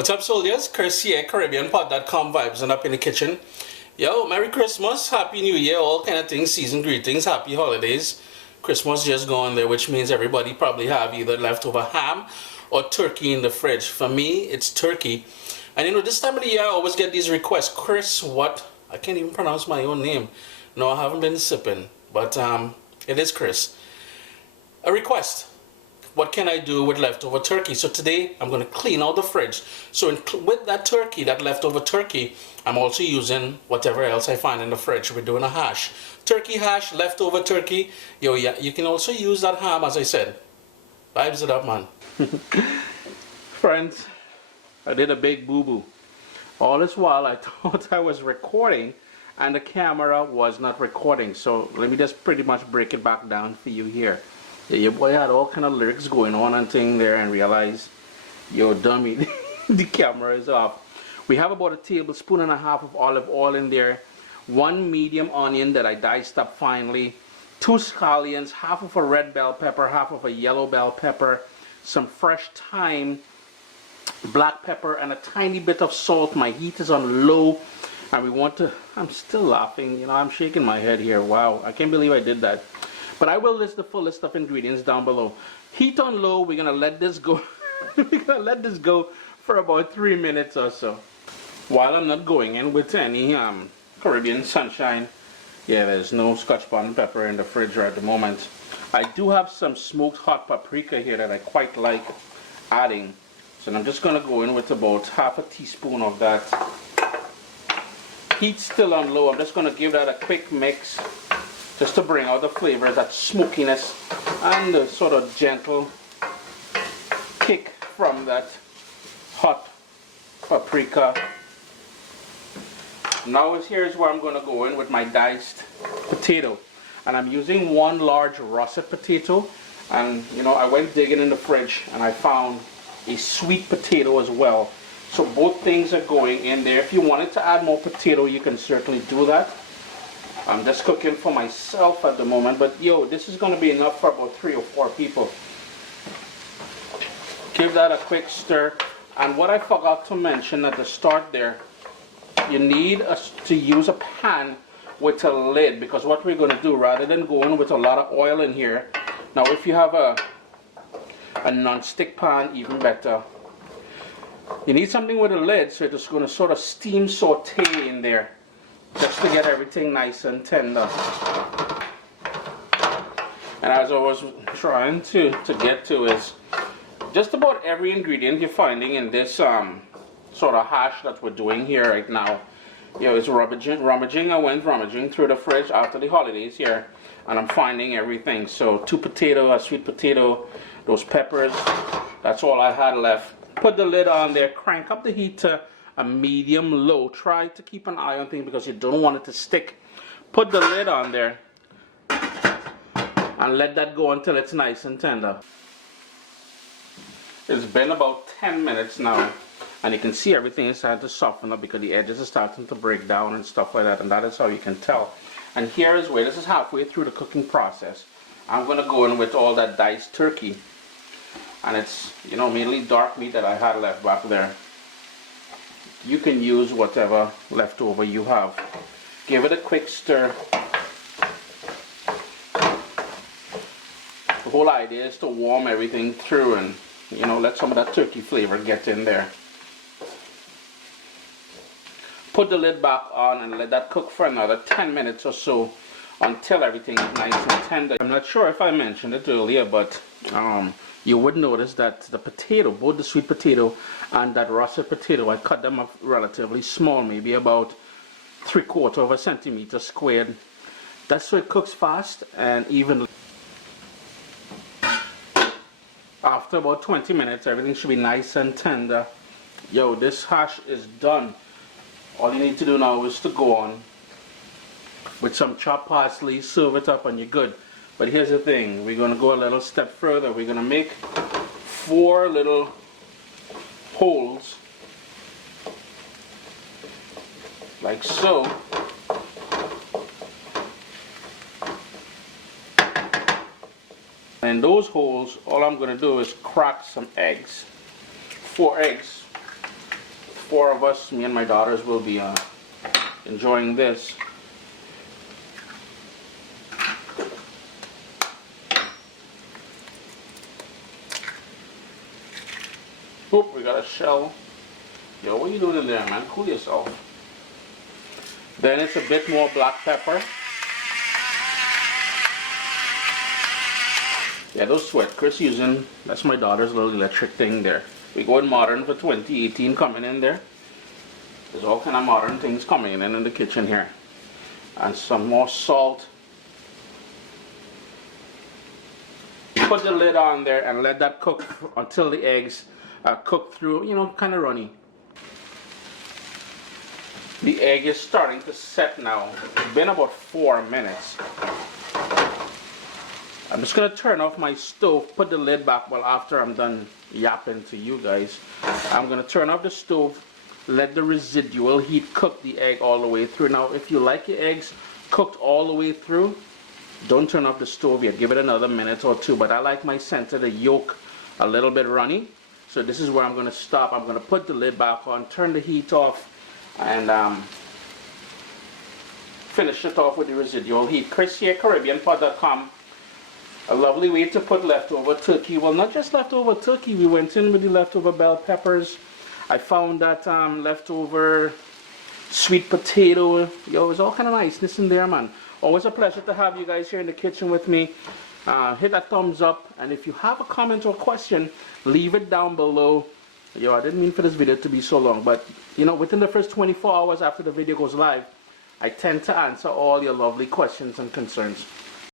What's up, soldiers? Chris here, caribbeanpot.com vibes and up in the kitchen. Yo, Merry Christmas, Happy New Year, all kind of things, season greetings, Happy Holidays. Christmas just gone there, which means everybody probably have either leftover ham or turkey in the fridge. For me, it's turkey. And you know, this time of the year, I always get these requests. Chris, what? I can't even pronounce my own name. No, I haven't been sipping, but it is Chris. A request. What can I do with leftover turkey? So today I'm going to clean out the fridge. So with that turkey, that leftover turkey, I'm also using whatever else I find in the fridge. We're doing a hash. Turkey hash, leftover turkey. Yo, yeah, you can also use that ham, as I said. Vibes it up, man. Friends, I did a big boo-boo. All this while I thought I was recording and the camera was not recording. So let me just pretty much break it back down for you here. Yeah, your boy had all kind of lyrics going on and thing there and realized, yo dummy, the camera is off. We have about 1.5 tablespoons of olive oil in there, 1 medium onion that I diced up finely, 2 scallions, half of a red bell pepper, half of a yellow bell pepper, some fresh thyme, black pepper, and a tiny bit of salt. My heat is on low and we want to, I'm still laughing, you know, I'm shaking my head here. Wow, I can't believe I did that. But I will list the full list of ingredients down below. Heat on low, we're gonna let this go. We're gonna let this go for about 3 minutes or so. While I'm not going in with any Caribbean sunshine. Yeah, there's no Scotch bonnet pepper in the fridge at the moment. I do have some smoked hot paprika here that I quite like adding. So I'm just gonna go in with about 1/2 teaspoon of that. Heat still on low. I'm just gonna give that a quick mix, just to bring out the flavor, that smokiness and the sort of gentle kick from that hot paprika. Now here's where I'm going to go in with my diced potato. And I'm using 1 large russet potato. And you know, I went digging in the fridge and I found a sweet potato as well. So both things are going in there. If you wanted to add more potato, you can certainly do that. I'm just cooking for myself at the moment, but yo, this is going to be enough for about 3 or 4 people. Give that a quick stir. And what I forgot to mention at the start there, you need to use a pan with a lid, because what we're going to do, rather than going with a lot of oil in here, now if you have a non-stick pan, even better. You need something with a lid, so it's going to sort of steam saute in there, just to get everything nice and tender. And as I was trying to get to is just about every ingredient you're finding in this sort of hash that we're doing here right now. You know, it's rummaging. I went rummaging through the fridge after the holidays here, and I'm finding everything. So 2 potato, a sweet potato, those peppers, that's all I had left. Put the lid on there, crank up the heat to a medium low. Try to keep an eye on things because you don't want it to stick. Put the lid on there and let that go until it's nice and tender. It's been about 10 minutes now, and you can see everything is starting to soften up because the edges are starting to break down and stuff like that, and that is how you can tell. And here is where this is halfway through the cooking process. I'm going to go in with all that diced turkey, and it's, you know, mainly dark meat that I had left back there. You can use whatever leftover you have. Give it a quick stir. The whole idea is to warm everything through and, you know, let some of that turkey flavor get in there. Put the lid back on and let that cook for another 10 minutes or so until everything is nice and tender. I'm not sure if I mentioned it earlier, but you would notice that the potato, both the sweet potato and that russet potato, I cut them up relatively small, maybe about 3/4 centimeter squared. That's so it cooks fast and evenly. After about 20 minutes, everything should be nice and tender. Yo, this hash is done. All you need to do now is to go on with some chopped parsley, serve it up, and you're good. But here's the thing, we're going to go a little step further. We're going to make 4 little holes, like so. And in those holes, all I'm going to do is crack some eggs. 4 eggs. 4 of us, me and my daughters, will be enjoying this. Oop, we got a shell. Yo, what are you doing in there, man? Cool yourself. Then it's a bit more black pepper. Yeah, those sweat Chris using, that's my daughter's little electric thing there. We going modern for 2018 coming in there. There's all kind of modern things coming in the kitchen here. And some more salt. Put the lid on there and let that cook until the eggs cook through, you know, kind of runny. The egg is starting to set now. It's been about 4 minutes. I'm just going to turn off my stove, put the lid back. Well, after I'm done yapping to you guys, I'm going to turn off the stove, let the residual heat cook the egg all the way through. Now, if you like your eggs cooked all the way through, don't turn off the stove yet. Give it another minute or 2. But I like my center, the yolk, a little bit runny. So this is where I'm going to stop. I'm going to put the lid back on, turn the heat off, and finish it off with the residual heat. Chris here, caribbeanpot.com. A lovely way to put leftover turkey. Well, not just leftover turkey. We went in with the leftover bell peppers. I found that leftover sweet potato. Yo, there's all kind of niceness in there, man. Always a pleasure to have you guys here in the kitchen with me. Hit that thumbs up. And if you have a comment or question, leave it down below. Yo, I didn't mean for this video to be so long. But, you know, within the first 24 hours after the video goes live, I tend to answer all your lovely questions and concerns.